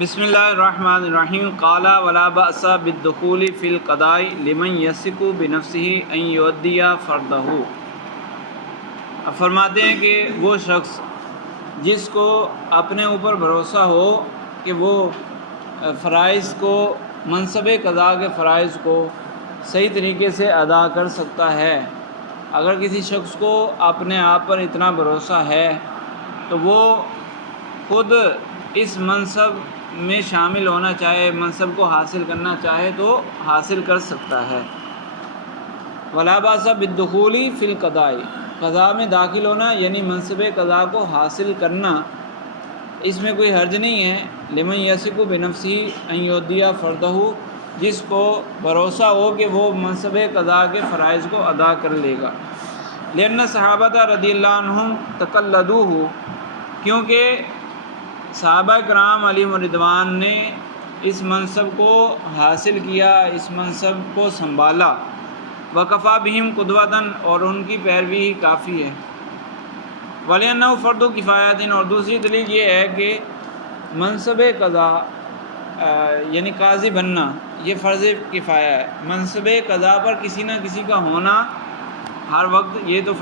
بسم اللہ الرحمن الرحیم قال ولا بأس بالدخول فی القضاء لمن یثق بنفسه ان یؤدی فرضہ۔ فرماتے ہیں کہ وہ شخص جس کو اپنے اوپر بھروسہ ہو کہ وہ فرائض کو، منصب قضاء کے فرائض کو صحیح طریقے سے ادا کر سکتا ہے۔ اگر کسی شخص کو اپنے آپ پر اتنا بھروسہ ہے تو وہ خود اس منصب میں شامل ہونا چاہے، منصب کو حاصل کرنا چاہے تو حاصل کر سکتا ہے۔ ولا باس بالدخول فی القضاء، قضاء میں داخل ہونا یعنی منصب قضاء کو حاصل کرنا، اس میں کوئی حرج نہیں ہے۔ لمن یثق بنفسہ ان یؤدی فرضہ، جس کو بھروسہ ہو کہ وہ منصب قضاء کے فرائض کو ادا کر لے گا۔ لأن صحابہ رضی اللہ عنہم تقلدوہ، کیونکہ صحابہ کرام علیہم رضوان نے اس منصب کو حاصل کیا، اس منصب کو سنبھالا۔ وکفیٰ بہم قدوۃً، اور ان کی پیروی ہی کافی ہے۔ ولأنہ فرض کفایۃ، اور دوسری دلیل یہ ہے کہ منصب قضاء یعنی قاضی بننا یہ فرض کفایہ ہے۔ منصب قضاء پر کسی نہ کسی کا ہونا ہر وقت، یہ تو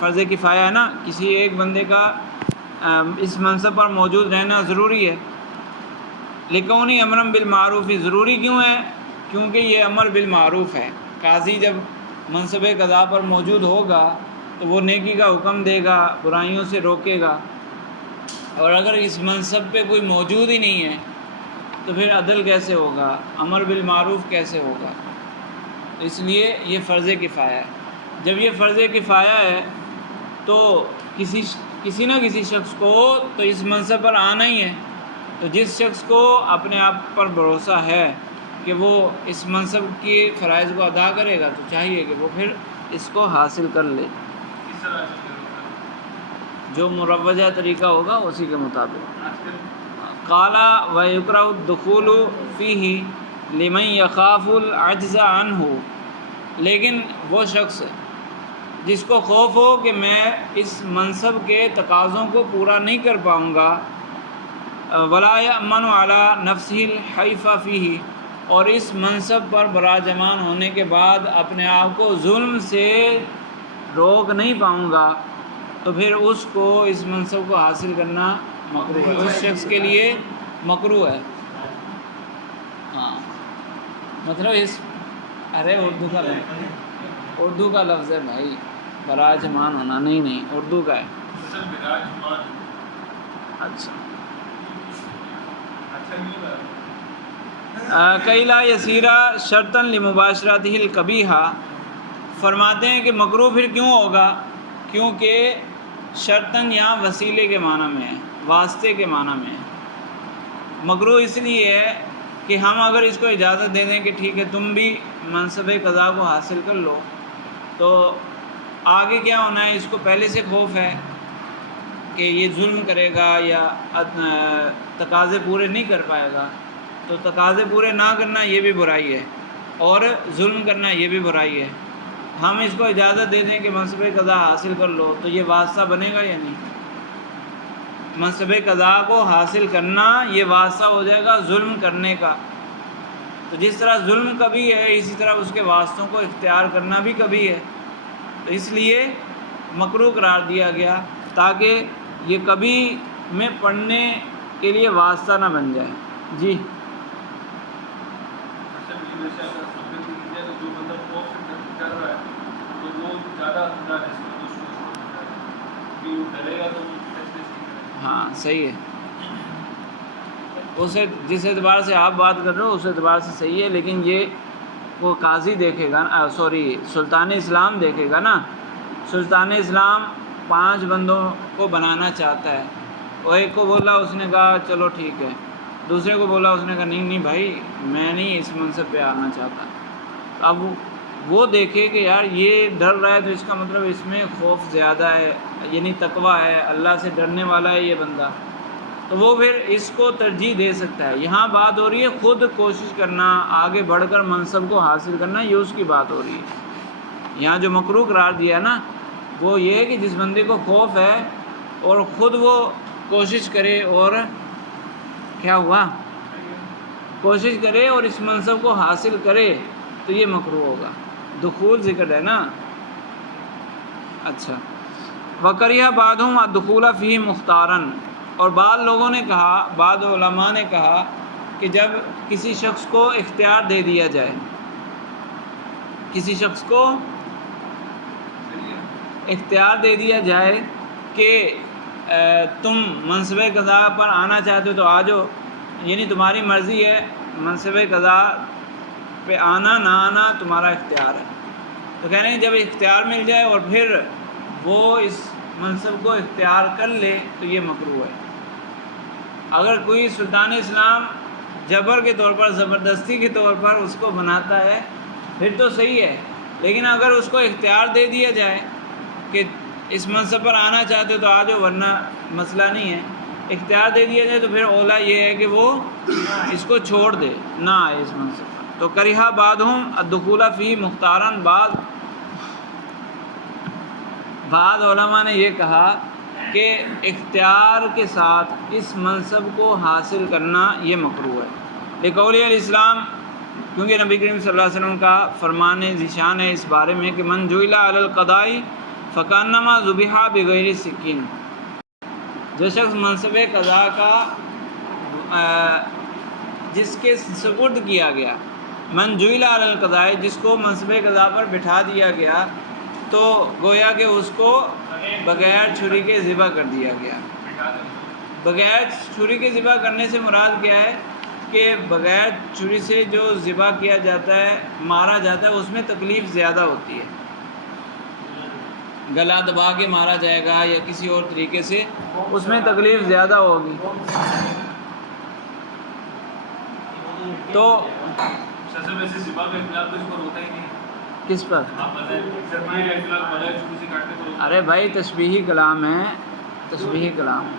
فرض کفایہ ہے نا، کسی ایک بندے کا اس منصب پر موجود رہنا ضروری ہے۔ لکونی امرا بالمعروف، ضروری کیوں ہے؟ کیونکہ یہ امر بالمعروف ہے۔ قاضی جب منصب قضاء پر موجود ہوگا تو وہ نیکی کا حکم دے گا، برائیوں سے روکے گا، اور اگر اس منصب پہ کوئی موجود ہی نہیں ہے تو پھر عدل کیسے ہوگا، امر بالمعروف کیسے ہوگا؟ اس لیے یہ فرض کفایہ ہے۔ جب یہ فرض کفایہ ہے تو کسی نہ کسی شخص کو تو اس منصب پر آنا ہی ہے۔ تو جس شخص کو اپنے آپ پر بھروسہ ہے کہ وہ اس منصب کے فرائض کو ادا کرے گا تو چاہیے کہ وہ پھر اس کو حاصل کر لے، جو مروجہ طریقہ ہوگا اسی کے مطابق۔ قال ویکرہ الدخول فیہ لمن یخاف العجز عنہ، لیکن وہ شخص جس کو خوف ہو کہ میں اس منصب کے تقاضوں کو پورا نہیں کر پاؤں گا، ولا یأمن علی نفسہ الحیف فیہ، اور اس منصب پر براجمان ہونے کے بعد اپنے آپ کو ظلم سے روک نہیں پاؤں گا، تو پھر اس کو اس منصب کو حاصل کرنا مکروہ ہے، اس شخص کے لیے مکروہ ہے۔ ہاں مطلب اردو کا لفظ ہے بھائی، براجمان ہونا نہیں اردو کا ہے۔ اچھا کئی لا یسیرہ شرطا لمباشرتہ القبیحہ، فرماتے ہیں کہ مکروہ پھر کیوں ہوگا؟ کیونکہ شرطاً یہاں وسیلے کے معنی میں ہے، واسطے کے معنی میں ہے۔ مکروہ اس لیے ہے کہ ہم اگر اس کو اجازت دے دیں کہ ٹھیک ہے تم بھی منصب قضاء کو حاصل کر لو، تو آگے کیا ہونا ہے، اس کو پہلے سے خوف ہے کہ یہ ظلم کرے گا یا تقاضے پورے نہیں کر پائے گا، تو تقاضے پورے نہ کرنا یہ بھی برائی ہے، اور ظلم کرنا یہ بھی برائی ہے۔ ہم اس کو اجازت دے دیں کہ منصب قضاء حاصل کر لو تو یہ واسطہ بنے گا یا نہیں؟ منصب قضاء کو حاصل کرنا یہ واسطہ ہو جائے گا ظلم کرنے کا۔ تو جس طرح ظلم کبھی ہے اسی طرح اس کے واسطوں کو اختیار کرنا بھی کبھی ہے، تو اس لیے مکروہ قرار دیا گیا تاکہ یہ کبھی میں پڑھنے کے لیے واسطہ نہ بن جائے۔ جی ہاں صحیح ہے، اسے جس اعتبار سے آپ بات کر رہے ہو اس اعتبار سے صحیح ہے، لیکن یہ وہ قاضی دیکھے گا، سلطان اسلام دیکھے گا نا۔ سلطان اسلام 5 بندوں کو بنانا چاہتا ہے، اور ایک کو بولا، اس نے کہا چلو ٹھیک ہے، دوسرے کو بولا، اس نے کہا نہیں بھائی میں نہیں اس منصب پہ آنا چاہتا۔ اب وہ دیکھے کہ یار یہ ڈر رہا ہے تو اس کا مطلب اس میں خوف زیادہ ہے، یعنی تقویٰ ہے، اللہ سے ڈرنے والا ہے یہ بندہ، تو وہ پھر اس کو ترجیح دے سکتا ہے۔ یہاں بات ہو رہی ہے خود کوشش کرنا، آگے بڑھ کر منصب کو حاصل کرنا، یہ اس کی بات ہو رہی ہے۔ یہاں جو مکروہ قرار دیا نا وہ یہ ہے کہ جس بندے کو خوف ہے اور خود وہ کوشش کرے اور کیا ہوا کوشش کرے اور اس منصب کو حاصل کرے تو یہ مکروہ ہوگا۔ دخول ذکر ہے نا۔ اچھا، وَكَرِهَ بَعْضُهُمْ الدُّخُولَ فِيهِ مُخْتَارًا، اور بعض لوگوں نے کہا، بعض علماء نے کہا کہ جب کسی شخص کو اختیار دے دیا جائے، کسی شخص کو اختیار دے دیا جائے کہ تم منصب قضا پر آنا چاہتے ہو تو آ جاؤ، یعنی تمہاری مرضی ہے، منصب قضا پہ آنا نہ آنا تمہارا اختیار ہے، تو کہہ رہے ہیں جب اختیار مل جائے اور پھر وہ اس منصب کو اختیار کر لے تو یہ مکروہ ہے۔ اگر کوئی سلطان اسلام جبر کے طور پر، زبردستی کے طور پر اس کو بناتا ہے پھر تو صحیح ہے، لیکن اگر اس کو اختیار دے دیا جائے کہ اس منصب پر آنا چاہتے ہو تو آ جاؤ ورنہ مسئلہ نہیں ہے، اختیار دے دیا جائے تو پھر اولا یہ ہے کہ وہ اس کو چھوڑ دے، نہ آئے اس منصب پر۔ تو کریہا بعضہم الدخول فی مختاراً، بعض علماء نے یہ کہا کہ اختیار کے ساتھ اس منصب کو حاصل کرنا یہ مکروہ ہے، لقول الاسلام، کیونکہ نبی کریم صلی اللہ علیہ وسلم کا فرمان ذیشان ہے اس بارے میں کہ من جعل علی القضاء فکانما ذبح بغیر سکین، جو شخص منصب قضا کا جس کے سپرد کیا گیا، من جعل علی القضاء، جس کو منصب قضا پر بٹھا دیا گیا تو گویا کہ اس کو بغیر چھری کے ذبح کر دیا گیا۔ بغیر چھری کے ذبح کرنے سے مراد کیا ہے کہ بغیر چھری سے جو ذبح کیا جاتا ہے، مارا جاتا ہے، اس میں تکلیف زیادہ ہوتی ہے، گلا دبا کے مارا جائے گا یا کسی اور طریقے سے، اس میں تکلیف زیادہ ہوگی۔ تو کس پر؟ ارے بھائی تشبیہی کلام ہے، تشبیہی کلام ہے،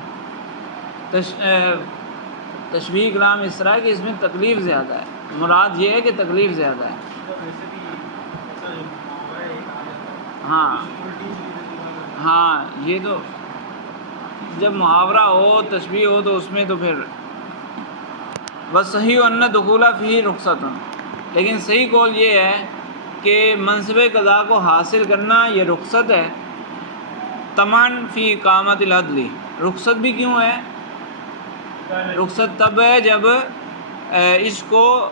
تشبیہی کلام اس طرح ہے کہ اس میں تکلیف زیادہ ہے، مراد یہ ہے کہ تکلیف زیادہ ہے۔ ہاں یہ تو جب محاورہ ہو، تشبیہ ہو تو اس میں تو پھر وصحیح ان دخول فیہ رخصت، لیکن صحیح قول یہ ہے کہ منصب قضا کو حاصل کرنا یہ رخصت ہے، طمعاً فی اقامت العدل، رخصت بھی کیوں ہے؟ رخصت تب ہے جب اس کو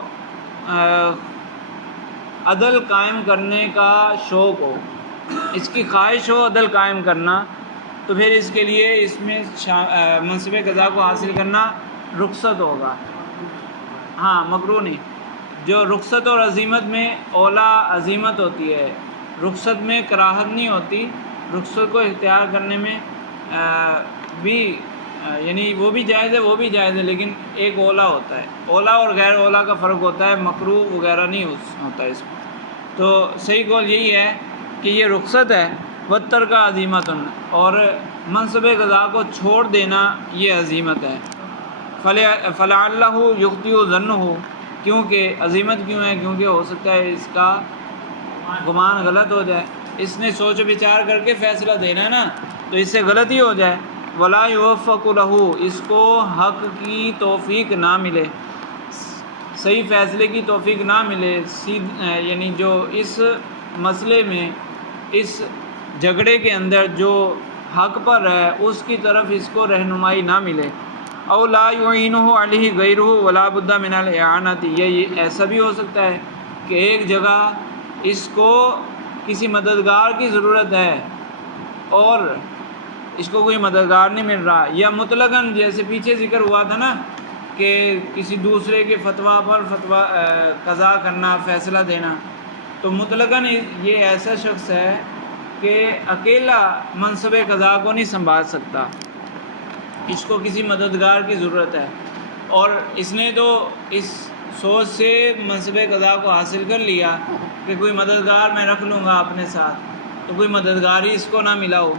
عدل قائم کرنے کا شوق ہو، اس کی خواہش ہو عدل قائم کرنا، تو پھر اس کے لیے اس میں منصب قضا کو حاصل کرنا رخصت ہوگا، ہاں مکروہ نہیں۔ جو رخصت اور عزیمت میں اولا عزیمت ہوتی ہے، رخصت میں کراہت نہیں ہوتی، رخصت کو اختیار کرنے میں بھی یعنی وہ بھی جائز ہے، وہ بھی جائز ہے، لیکن ایک اولا ہوتا ہے، اولا اور غیر اولا کا فرق ہوتا ہے، مکروہ وغیرہ نہیں ہوتا اس میں۔ تو صحیح قول یہی ہے کہ یہ رخصت ہے، وترک عزیمت، اور منصب قضا کو چھوڑ دینا یہ عزیمت ہے۔ فلعلہ یخطئ ظنہ، کیونکہ عزیمت کیوں ہے؟ کیونکہ ہو سکتا ہے اس کا گمان غلط ہو جائے، اس نے سوچ و بچار کر کے فیصلہ دینا ہے نا، تو اس سے غلطی ہو جائے، ولا یوفق لہ، اس کو حق کی توفیق نہ ملے، صحیح فیصلے کی توفیق نہ ملے، یعنی جو اس مسئلے میں، اس جھگڑے کے اندر جو حق پر ہے اس کی طرف اس کو رہنمائی نہ ملے، او لا یعینہ علیہ غیرہ ولا بد من الاعانۃ، یہ ایسا بھی ہو سکتا ہے کہ ایک جگہ اس کو کسی مددگار کی ضرورت ہے اور اس کو کوئی مددگار نہیں مل رہا، یا مطلقاً جیسے پیچھے ذکر ہوا تھا نا کہ کسی دوسرے کے فتویٰ پر قضا کرنا، فیصلہ دینا، تو مطلقاً یہ ایسا شخص ہے کہ اکیلا منصب قضا کو نہیں سنبھال سکتا، اس کو کسی مددگار کی ضرورت ہے، اور اس نے تو اس سوچ سے منصب قضا کو حاصل کر لیا کہ کوئی مددگار میں رکھ لوں گا اپنے ساتھ، تو کوئی مددگار ہی اس کو نہ ملا ہو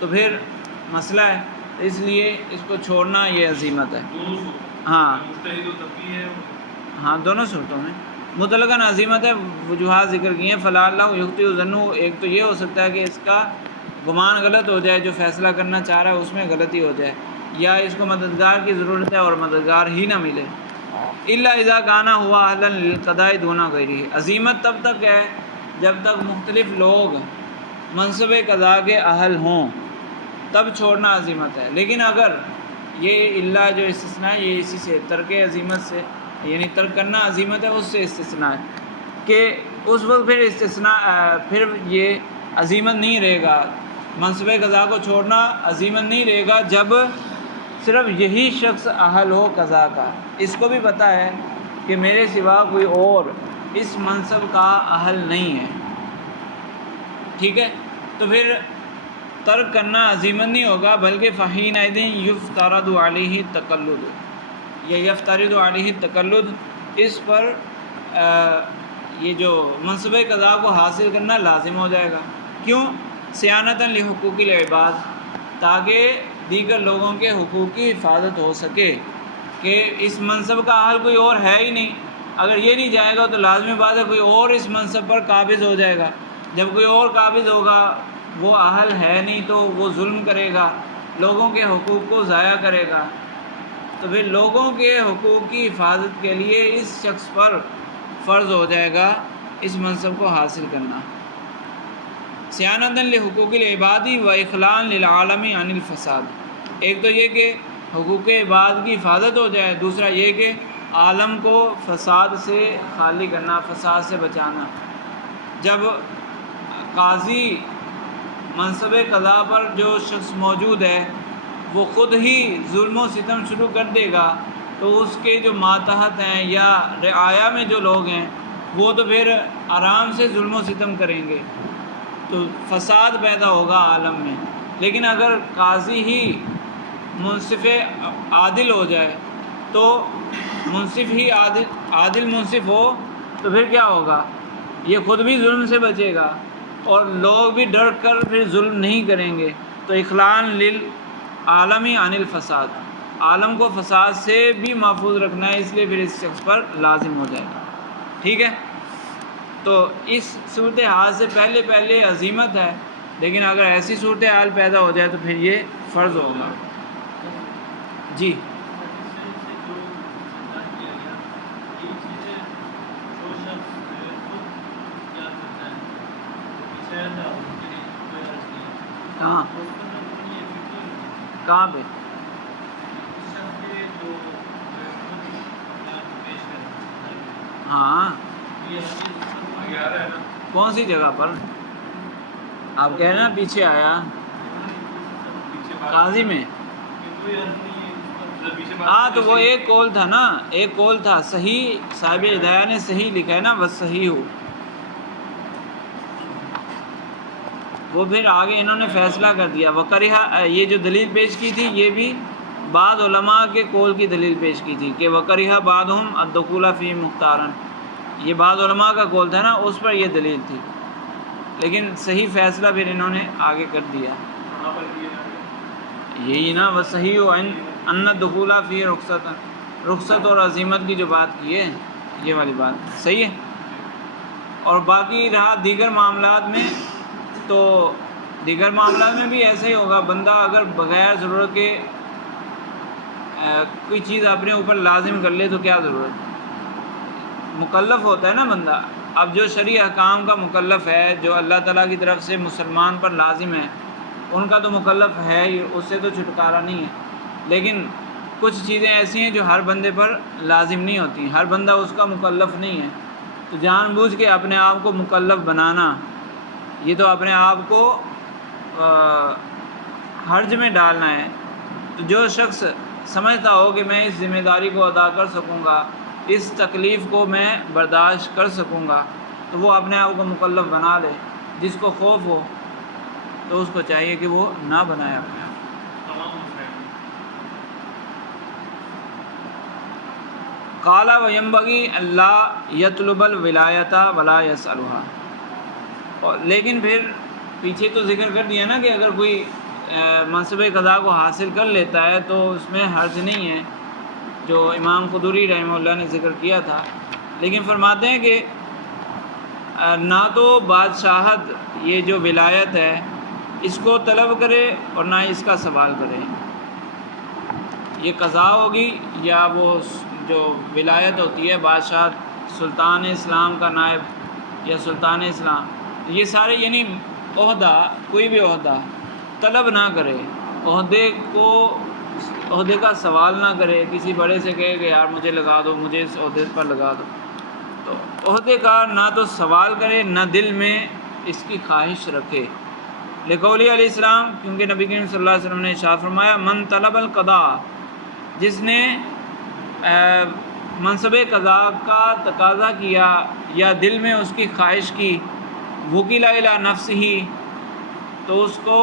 تو پھر مسئلہ ہے، اس لیے اس کو چھوڑنا یہ عزیمت ہے۔ ہاں دونوں صورتوں میں مطلقاً عزیمت ہے، وجوہات ذکر کی ہیں، فلعلہ یخطئ ظنہ، ایک تو یہ ہو سکتا ہے کہ اس کا گمان غلط ہو جائے، جو فیصلہ کرنا چاہ رہا ہے اس میں غلطی ہو جائے، یا اس کو مددگار کی ضرورت ہے اور مددگار ہی نہ ملے، الا اذا کان ہوا اہلا للقضاء دون غیرہ، عزیمت تب تک ہے جب تک مختلف لوگ منصب قضاء کے اہل ہوں، تب چھوڑنا عزیمت ہے۔ لیکن اگر یہ الا جو استثناء ہے یہ اسی سے ترک عزیمت سے، یعنی ترک کرنا عزیمت ہے، اس سے استثناء ہے کہ اس وقت پھر یہ عزیمت نہیں رہے گا، منصب قضاء کو چھوڑنا عزیمت نہیں رہے گا جب صرف یہی شخص اہل ہو قضاء کا، اس کو بھی پتہ ہے کہ میرے سوا کوئی اور اس منصب کا اہل نہیں ہے، ٹھیک ہے، تو پھر ترک کرنا عزیمت نہیں ہوگا، بلکہ فحینئذ یفترض علیہ التقلد، یہ یفترض علیہ التقلد، اس پر یہ جو منصب قضاء کو حاصل کرنا لازم ہو جائے گا۔ کیوں؟ صیانۃ لحقوق العباد، تاکہ دیگر لوگوں کے حقوق کی حفاظت ہو سکے کہ اس منصب کا اہل کوئی اور ہے ہی نہیں، اگر یہ نہیں جائے گا تو لازمی بات ہے کوئی اور اس منصب پر قابض ہو جائے گا، جب کوئی اور قابض ہوگا وہ اہل ہے نہیں تو وہ ظلم کرے گا، لوگوں کے حقوق کو ضائع کرے گا، تو پھر لوگوں کے حقوق کی حفاظت کے لیے اس شخص پر فرض ہو جائے گا اس منصب کو حاصل کرنا۔ صیانۃ لحقوق العباد و اخلاء للعالم عن الفساد، ایک تو یہ کہ حقوق عباد کی حفاظت ہو جائے، دوسرا یہ کہ عالم کو فساد سے خالی کرنا، فساد سے بچانا۔ جب قاضی منصب قضاء پر جو شخص موجود ہے وہ خود ہی ظلم و ستم شروع کر دے گا تو اس کے جو ماتحت ہیں یا رعایا میں جو لوگ ہیں وہ تو پھر آرام سے ظلم و ستم کریں گے، تو فساد پیدا ہوگا عالم میں۔ لیکن اگر قاضی ہی منصف عادل ہو جائے تو منصف ہی عادل منصف ہو تو پھر کیا ہوگا، یہ خود بھی ظلم سے بچے گا اور لوگ بھی ڈر کر پھر ظلم نہیں کریں گے، تو اخلاء للعالم عن الفساد، عالم کو فساد سے بھی محفوظ رکھنا ہے، اس لیے پھر اس شخص پر لازم ہو جائے گا، ٹھیک ہے۔ تو اس صورتحال سے پہلے عزیمت ہے، لیکن اگر ایسی صورتحال پیدا ہو جائے تو پھر یہ فرض ہوگا۔ جی کہاں پہ؟ ہاں کون سی جگہ پر آپ کہہ رہے ہیں نا پیچھے آیا قاضی میں؟ ہاں تو وہ ایک قول تھا نا، ایک قول تھا صحیح، صاحب ہدایہ نے صحیح لکھا ہے نا، بس صحیح ہو، وہ پھر آگے انہوں نے فیصلہ کر دیا۔ وکرہ، یہ جو دلیل پیش کی تھی یہ بھی بعض علماء کے قول کی دلیل پیش کی تھی کہ وکرہ بعضهم الدخول فی مختارا، یہ بعض علماء کا قول تھا نا، اس پر یہ دلیل تھی، لیکن صحیح فیصلہ پھر انہوں نے آگے کر دیا، یہی نا وہ صحیح ہو ان الدخول فی رخصت اور عزیمت کی جو بات کی ہے یہ والی بات صحیح ہے۔ اور باقی رہا دیگر معاملات میں، تو دیگر معاملات میں بھی ایسا ہی ہوگا، بندہ اگر بغیر ضرورت کے کوئی چیز اپنے اوپر لازم کر لے تو کیا ضرورت، مکلف ہوتا ہے نا بندہ، اب جو شرعی احکام کا مکلف ہے، جو اللہ تعالیٰ کی طرف سے مسلمان پر لازم ہے ان کا تو مکلف ہے ہی، اس سے تو چھٹکارا نہیں ہے، لیکن کچھ چیزیں ایسی ہیں جو ہر بندے پر لازم نہیں ہوتی، ہر بندہ اس کا مکلف نہیں ہے، تو جان بوجھ کے اپنے آپ کو مکلف بنانا یہ تو اپنے آپ کو حرج میں ڈالنا ہے۔ تو جو شخص سمجھتا ہو کہ میں اس ذمہ داری کو ادا کر سکوں گا، اس تکلیف کو میں برداشت کر سکوں گا، تو وہ اپنے آپ کو مکلف بنا لے، جس کو خوف ہو تو اس کو چاہیے کہ وہ نہ بنائے اپنے آپ۔ قال وینبغی اللہ یطلب الولایۃ ولا یسألها، اور لیکن پھر پیچھے تو ذکر کر دیا نا کہ اگر کوئی منصب قضاء کو حاصل کر لیتا ہے تو اس میں حرج نہیں ہے، جو امام قدوری رحمہ اللہ نے ذکر کیا تھا، لیکن فرماتے ہیں کہ نہ تو بادشاہت یہ جو ولایت ہے اس کو طلب کرے اور نہ اس کا سوال کرے، یہ قضا ہوگی یا وہ جو ولایت ہوتی ہے بادشاہ سلطان اسلام کا نائب یا سلطان اسلام، یہ سارے یعنی عہدہ، کوئی بھی عہدہ طلب نہ کرے، عہدے کا سوال نہ کرے، کسی بڑے سے کہے کہ یار مجھے لگا دو، مجھے اس عہدے پر لگا دو، تو عہدے کا نہ تو سوال کرے نہ دل میں اس کی خواہش رکھے۔ لقولی علیہ السلام، کیونکہ نبی کریم صلی اللہ علیہ وسلم نے ارشاد فرمایا من طلب القضاء، جس نے منصب قضاء کا تقاضا کیا یا دل میں اس کی خواہش کی، وکیل الی نفسہ، تو اس کو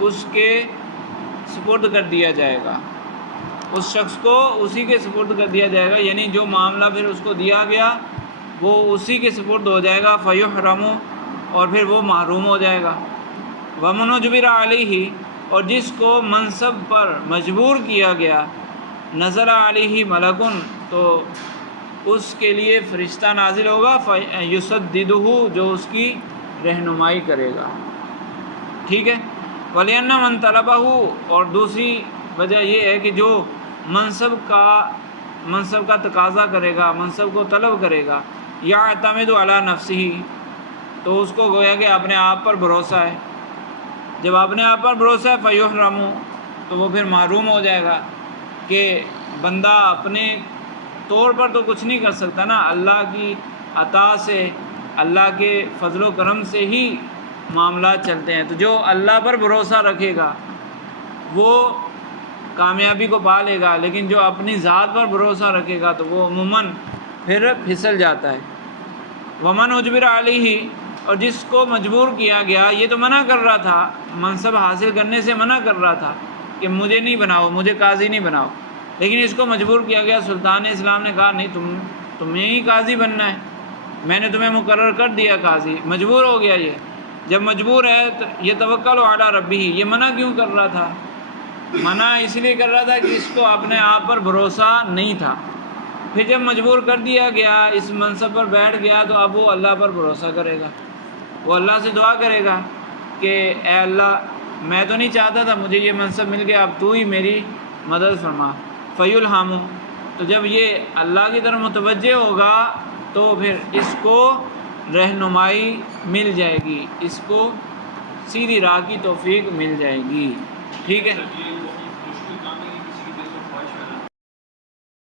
اس کے سپرد کر دیا جائے گا، اس شخص کو اسی کے سپرد کر دیا جائے گا، یعنی جو معاملہ پھر اس کو دیا گیا وہ اسی کے سپرد ہو جائے گا، فیحرم، اور پھر وہ محروم ہو جائے گا۔ ومن اجبر علیہ، اور جس کو منصب پر مجبور کیا گیا، نزل علیہ ملکن، تو اس کے لیے فرشتہ نازل ہوگا، یسددہ، جو اس کی رہنمائی کرے گا، ٹھیک ہے۔ وَلِأَنَّ مَنْ طَلَبَهُ، اور دوسری وجہ یہ ہے کہ جو منصب کا تقاضا کرے گا، منصب کو طلب کرے گا، یعتمد علی نفسہ، تو اس کو گویا کہ اپنے آپ پر بھروسہ ہے، جب اپنے آپ پر بھروسہ ہے فیحرم، تو وہ پھر محروم ہو جائے گا، کہ بندہ اپنے طور پر تو کچھ نہیں کر سکتا نا، اللہ کی عطا سے، اللہ کے فضل و کرم سے ہی معاملات چلتے ہیں، تو جو اللہ پر بھروسہ رکھے گا وہ کامیابی کو پا لے گا، لیکن جو اپنی ذات پر بھروسہ رکھے گا تو وہ عموماً پھر پھسل جاتا ہے۔ ومن اجبر علیہ، اور جس کو مجبور کیا گیا، یہ تو منع کر رہا تھا، منصب حاصل کرنے سے منع کر رہا تھا کہ مجھے نہیں بناؤ، مجھے قاضی نہیں بناؤ، لیکن اس کو مجبور کیا گیا، سلطان اسلام نے کہا نہیں، تمہیں ہی قاضی بننا ہے، میں نے تمہیں مقرر کر دیا قاضی، مجبور ہو گیا۔ یہ جب مجبور ہے تو یہ توکل علی ربہ، یہ منع کیوں کر رہا تھا؟ منع اس لیے کر رہا تھا کہ اس کو اپنے آپ پر بھروسہ نہیں تھا، پھر جب مجبور کر دیا گیا، اس منصب پر بیٹھ گیا، تو اب وہ اللہ پر بھروسہ کرے گا، وہ اللہ سے دعا کرے گا کہ اے اللہ، میں تو نہیں چاہتا تھا، مجھے یہ منصب مل گیا، اب تو ہی میری مدد فرما، فیلہم، تو جب یہ اللہ کی طرف متوجہ ہوگا تو پھر اس کو رہنمائی مل جائے گی، اس کو سیدھی راہ کی توفیق مل جائے گی، ٹھیک ہے۔